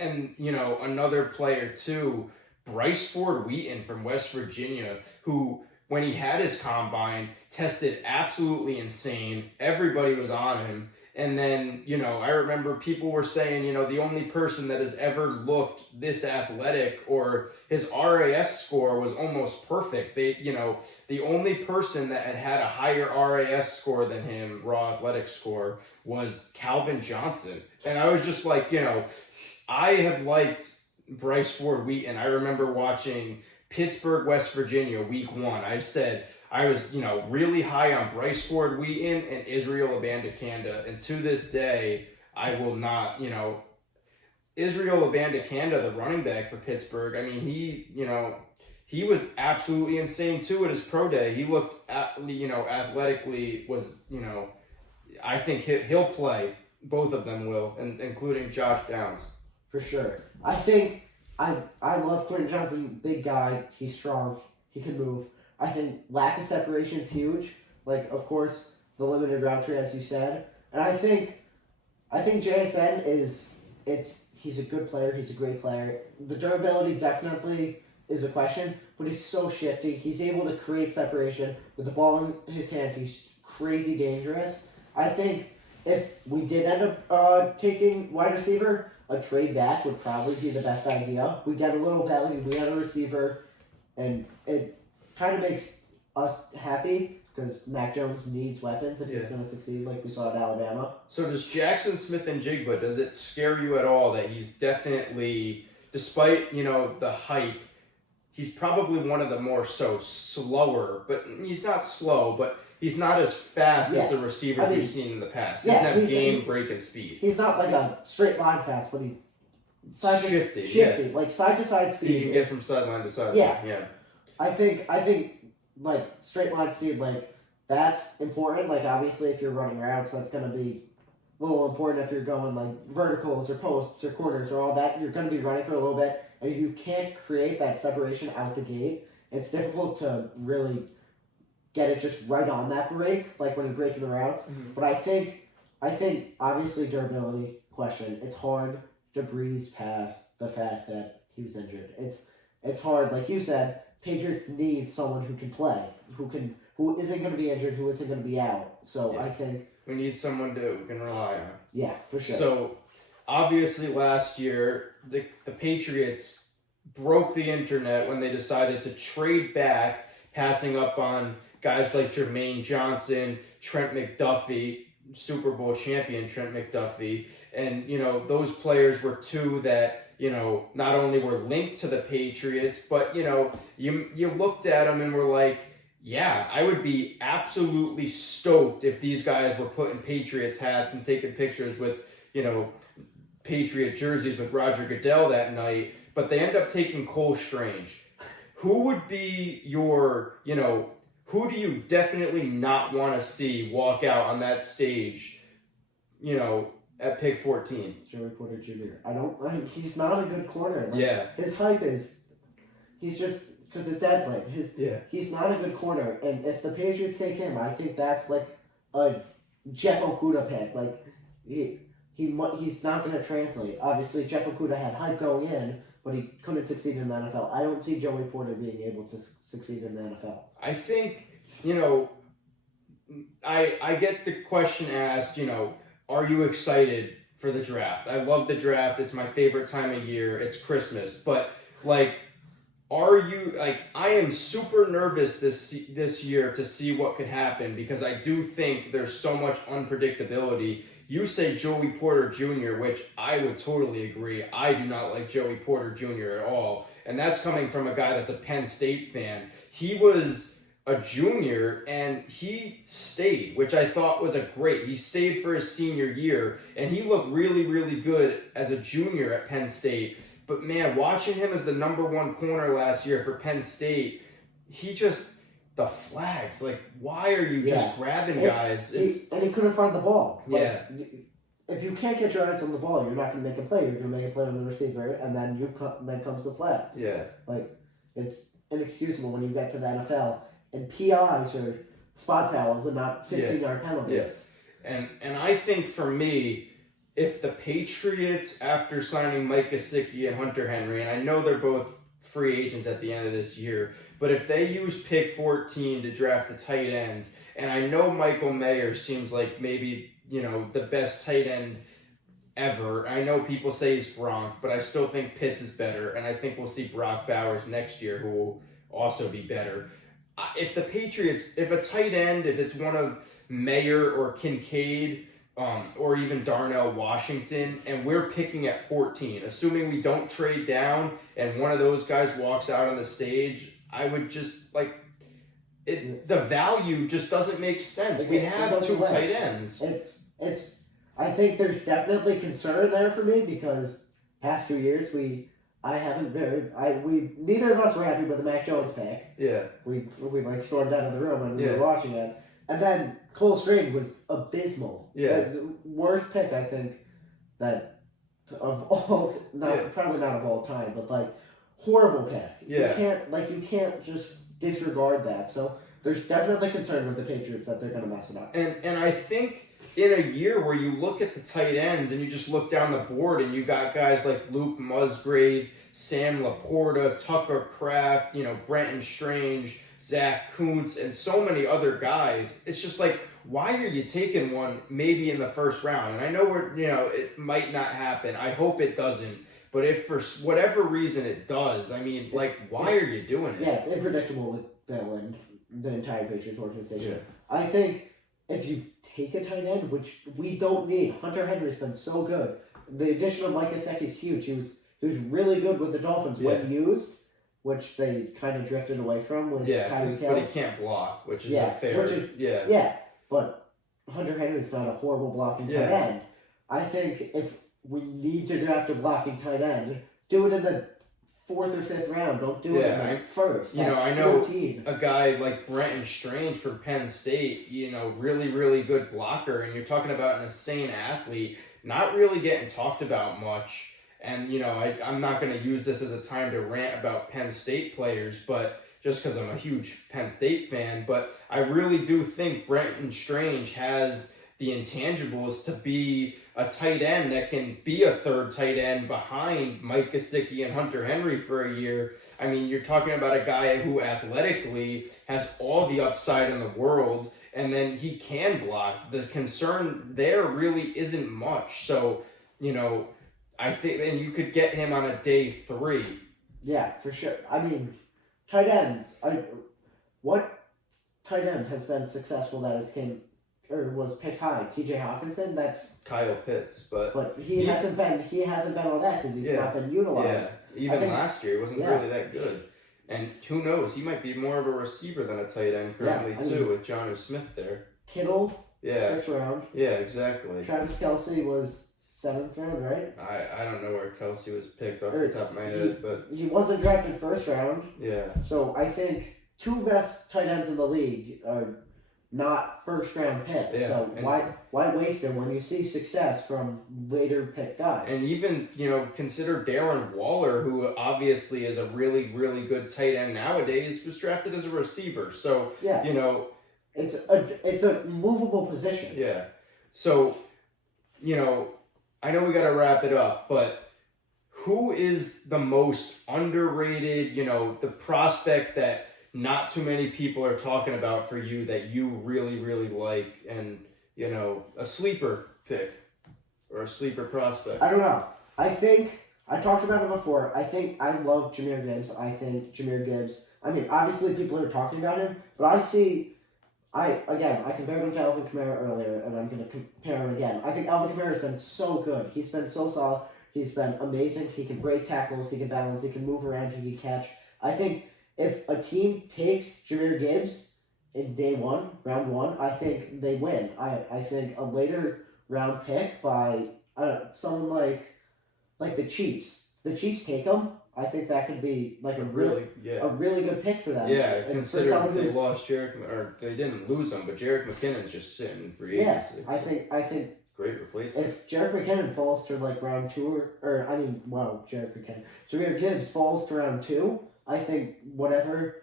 And another player too, Bryce Ford Wheaton from West Virginia, who, when he had his combine, tested absolutely insane. Everybody was on him. And then, I remember people were saying, the only person that has ever looked this athletic, or his RAS score was almost perfect. The only person that had a higher RAS score than him, raw athletic score, was Calvin Johnson. And I was just like, I have liked Bryce Ford Wheaton. I remember watching Pittsburgh, West Virginia, week 1. I said I was, really high on Bryce Ford Wheaton and Israel Abandakanda. And to this day, I will not, Israel Abandakanda, the running back for Pittsburgh. I mean, he was absolutely insane too at his pro day. He looked, athletically was, I think he'll play. Both of them will, and including Josh Downs. For sure. I think I love Quentin Johnson, big guy. He's strong. He can move. I think lack of separation is huge. Like, of course, the limited route tree, as you said. And I think JSN he's a good player. He's a great player. The durability definitely is a question, but he's so shifty. He's able to create separation with the ball in his hands. He's crazy dangerous. I think if we did end up taking wide receiver, a trade back would probably be the best idea. We get a little value, we get a receiver, and it kind of makes us happy because Mac Jones needs weapons if he's going to succeed like we saw at Alabama. So does Jackson Smith-Njigba, does it scare you at all that he's definitely, despite, the hype, he's probably one of the more slower, but he's not slow, but he's not as fast as the receivers we've seen in the past. He doesn't have game-breaking speed. He's not like a straight line fast, but he's shifty, like side to side speed. He can get from sideline to sideline. Yeah. I think like straight line speed, like that's important. Like obviously, if you're running routes, that's gonna be a little important. If you're going like verticals or posts or corners or all that, you're gonna be running for a little bit. And if you can't create that separation out the gate, it's difficult to really get it just right on that break, like when you're breaking the routes. Mm-hmm. But I think obviously durability question. It's hard to breeze past the fact that he was injured. It's hard, like you said. Patriots need someone who can play, who isn't going to be injured, who isn't going to be out. So I think we need someone we can rely on. Yeah, for sure. So obviously last year the Patriots broke the internet when they decided to trade back, passing up on guys like Jermaine Johnson, Trent McDuffie, Super Bowl champion Trent McDuffie, and those players were two that not only were linked to the Patriots, but you looked at them and were like, yeah, I would be absolutely stoked if these guys were putting Patriots hats and taking pictures with Patriot jerseys with Roger Goodell that night, but they end up taking Cole Strange. Who would be your, who do you definitely not want to see walk out on that stage, at pick 14? Joey Porter Jr. He's not a good corner. Like, his hype is, he's just, because his dad played. He's not a good corner, and if the Patriots take him, I think that's like a Jeff Okudah pick. Like, he's not going to translate. Obviously, Jeff Okudah had hype going in, but he couldn't succeed in the NFL. I don't see Joey Porter being able to succeed in the NFL. I think, I get the question asked, are you excited for the draft? I love the draft. It's my favorite time of year. It's Christmas. But, are you, I am super nervous this year to see what could happen because I do think there's so much unpredictability. You say Joey Porter Jr., which I would totally agree. I do not like Joey Porter Jr. at all. And that's coming from a guy that's a Penn State fan. He was a junior and he stayed, which I thought was he stayed for his senior year and he looked really, really good as a junior at Penn State. But man, watching him as the number one corner last year for Penn State, the flags, why are you just grabbing guys? And he couldn't find the ball. If you can't get your eyes on the ball, you're not going to make a play. You're going to make a play on the receiver, and then then comes the flags. Yeah. It's inexcusable when you get to the NFL, and PIs are spot fouls and not 15-yard penalties. Yes. And I think for me, if the Patriots, after signing Mike Gesicki and Hunter Henry, and I know they're both free agents at the end of this year, but if they use pick 14 to draft the tight ends, and I know Michael Mayer seems like maybe, the best tight end ever. I know people say he's Gronk, but I still think Pitts is better, and I think we'll see Brock Bowers next year, who will also be better. If the Patriots, if a tight end, if it's one of Mayer or Kincaid, or even Darnell Washington, and we're picking at 14, assuming we don't trade down and one of those guys walks out on the stage, I would just, the value just doesn't make sense. We have two tight ends. I think there's definitely concern there for me because past 2 years, neither of us were happy with the Mac Jones pick. Yeah. We stormed out of the room when we were watching it. And then Cole Strange was abysmal. Yeah. The worst pick, I think, that of all, probably not of all time, but horrible pick. Yeah. You can't just disregard that. So there's definitely concern with the Patriots that they're going to mess it up. And I think in a year where you look at the tight ends and you just look down the board and you got guys like Luke Musgrave, Sam Laporta, Tucker Kraft, Brenton Strange, Zach Kuntz, and so many other guys. It's just why are you taking one maybe in the first round? And I know it might not happen. I hope it doesn't. But if for whatever reason it does, why are you doing it? Yeah, it's unpredictable with Bill and the entire Patriots organization. Yeah. I think if you take a tight end, which we don't need, Hunter Henry's been so good. The addition of Mike Gesicki is huge. He was really good with the Dolphins when used. which they kind of drifted away from with Tyreek Hill. but he can't block, which is Yeah, a fair. which is- yeah. Yeah, but Hunter Henry's not a horrible blocking tight end. I think if we need to draft a blocking tight end, do it in the 4th or 5th round. Don't do it in the first. I know 14. a guy like Brenton Strange from Penn State, really, really good blocker, and you're talking about an insane athlete, not really getting talked about much. And, I'm not going to use this as a time to rant about Penn State players, but just because I'm a huge Penn State fan, but I really do think Brenton Strange has the intangibles to be a tight end that can be a third tight end behind Mike Gesicki and Hunter Henry for a year. I mean, you're talking about a guy who athletically has all the upside in the world, and then he can block. The concern there really isn't much. So, I think, and you could get him on a day 3. Yeah, for sure. I mean, tight end. What tight end has been successful that was picked high? T.J. Hawkinson. That's Kyle Pitts, but he hasn't been. He hasn't been all that because he's not been utilized. Yeah, even last year he wasn't really that good. And who knows? He might be more of a receiver than a tight end currently too, with Jonnu Smith there. Kittle, Yeah. 6th round. Yeah, exactly. Travis Kelce was 7th round, right? I don't know where Kelce was picked off the top of my head, but he wasn't drafted 1st round. Yeah. So I think 2 best tight ends in the league are not 1st round picks. Yeah, so why waste them when you see success from later pick guys? And even, consider Darren Waller, who obviously is a really, really good tight end nowadays, was drafted as a receiver. So, yeah. It's a movable position. Yeah. So, I know we got to wrap it up, but who is the most underrated, the prospect that not too many people are talking about for you that you really, really like, and, a sleeper pick or a sleeper prospect? I don't know. I think, I talked about it before, I think I love Jahmyr Gibbs. I think Jahmyr Gibbs, obviously people are talking about him, but I compared him to Alvin Kamara earlier, and I'm going to compare him again. I think Alvin Kamara has been so good. He's been so solid. He's been amazing. He can break tackles. He can balance. He can move around. He can catch. I think if a team takes Jahmyr Gibbs in day 1, round 1, I think they win. I think a later round pick by someone like the Chiefs. The Chiefs take him. I think that could be like a really good pick for them. Yeah, considering they lost they didn't lose him, but Jerick McKinnon's just sitting in free agency. Yeah, I think great replacement. If Jerick McKinnon falls to round 2, Jahmyr Gibbs falls to round 2, I think whatever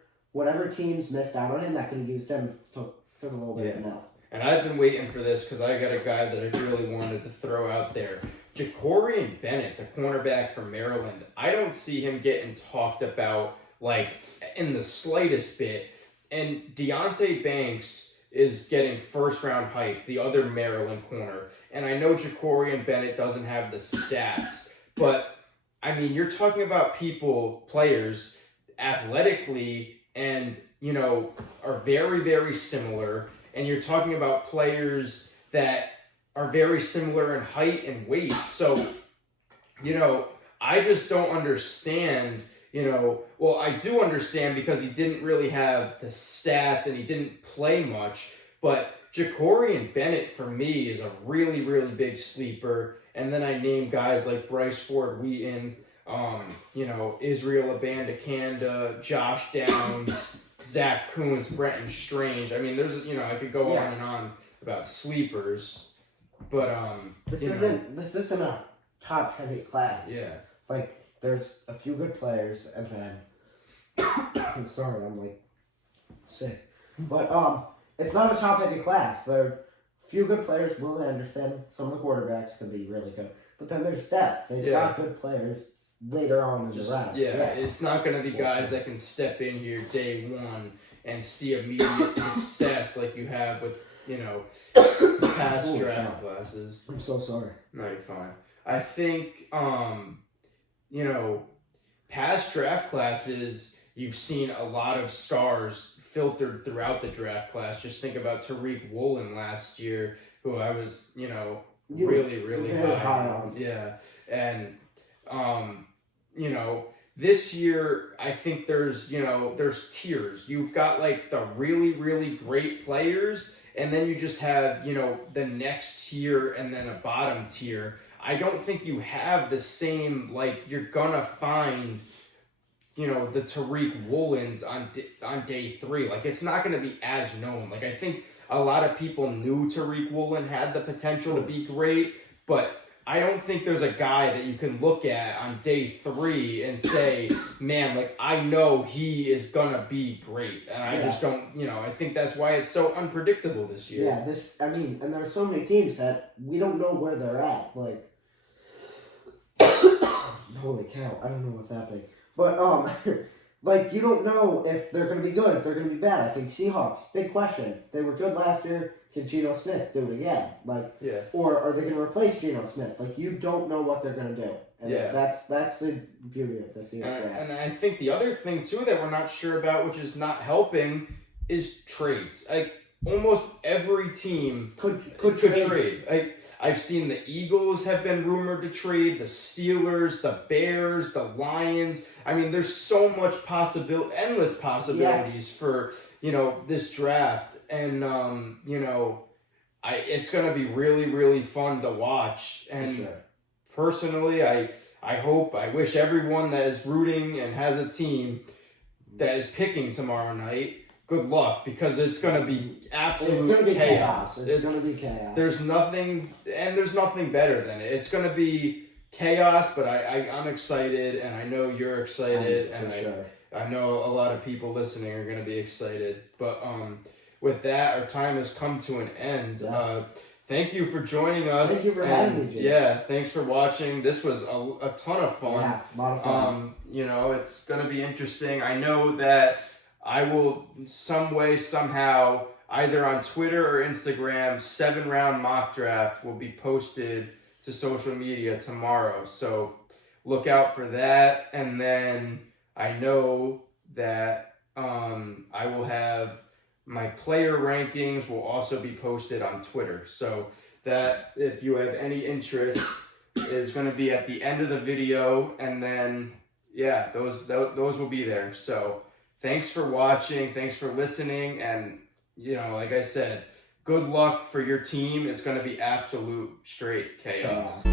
teams missed out on him, that could have used him took a little bit of an L. And I've been waiting for this because I got a guy that I really wanted to throw out there. Jacorian Bennett, the cornerback from Maryland, I don't see him getting talked about in the slightest bit. And Deonte Banks is getting 1st round hype, the other Maryland corner. And I know Jacorian Bennett doesn't have the stats, but you're talking about players athletically and, are very, very similar. And you're talking about players that are very similar in height and weight. So, I just don't understand, I do understand because he didn't really have the stats and he didn't play much, but Jacorian Bennett for me is a really, really big sleeper. And then I name guys like Bryce Ford Wheaton, Israel Abandakanda, Josh Downs, Zach Kuntz, Brenton Strange. There's, I could go on and on about sleepers. But this isn't a top heavy class. Yeah. There's a few good players, and then I'm sorry, I'm sick. But it's not a top heavy class. There are a few good players. Will Anderson, some of the quarterbacks can be really good, but then there's depth. They've got good players later on in the round. Yeah, it's not going to be guys that can step in here day 1 and see immediate success like you have with past draft classes. I'm so sorry. No, you're fine. I think, past draft classes, you've seen a lot of stars filtered throughout the draft class. Just think about Tariq Woolen last year, who I was, really, really high on. Yeah. And, this year, I think there's tiers. You've got like the really, really great players, and then you just have, the next tier and then a bottom tier. I don't think you have the same, like, you're gonna find, the Tariq Woolens on day 3. Like, it's not gonna be as known. Like, I think a lot of people knew Tariq Woolen had the potential to be great, but I don't think there's a guy that you can look at on day 3 and say, man, like, I know he is gonna be great. And I just don't, I think that's why it's so unpredictable this year. Yeah, and there are so many teams that we don't know where they're at. Like, holy cow, I don't know what's happening. But, like, you don't know if they're going to be good, if they're going to be bad. I think Seahawks, big question. They were good last year. Can Geno Smith do it again? Like, or are they going to replace Geno Smith? Like, you don't know what they're going to do. And that's the beauty of this year. And I think the other thing, too, that we're not sure about, which is not helping, is trades. Like, almost every team could trade. Like, I've seen the Eagles have been rumored to trade, the Steelers, the Bears, the Lions. I mean, there's so much endless possibilities for, this draft. And, it's going to be really, really fun to watch. And personally, I wish everyone that is rooting and has a team that is picking tomorrow night, good luck, because it's going to be absolute chaos. It's going to be chaos. There's nothing better than it. It's going to be chaos, but I'm excited, and I know you're excited, I know a lot of people listening are going to be excited. But with that, our time has come to an end. Yeah. Thank you for joining us. Thank you for having me, James. Yeah, thanks for watching. This was a ton of fun. Yeah, a lot of fun. It's going to be interesting. I know that I will some way, somehow, either on Twitter or Instagram, 7-round mock draft will be posted to social media tomorrow. So look out for that. And then I know that I will have my player rankings will also be posted on Twitter. So that, if you have any interest, is going to be at the end of the video. And then, those will be there. So thanks for watching. Thanks for listening. And, like I said, good luck for your team. It's going to be absolute straight chaos.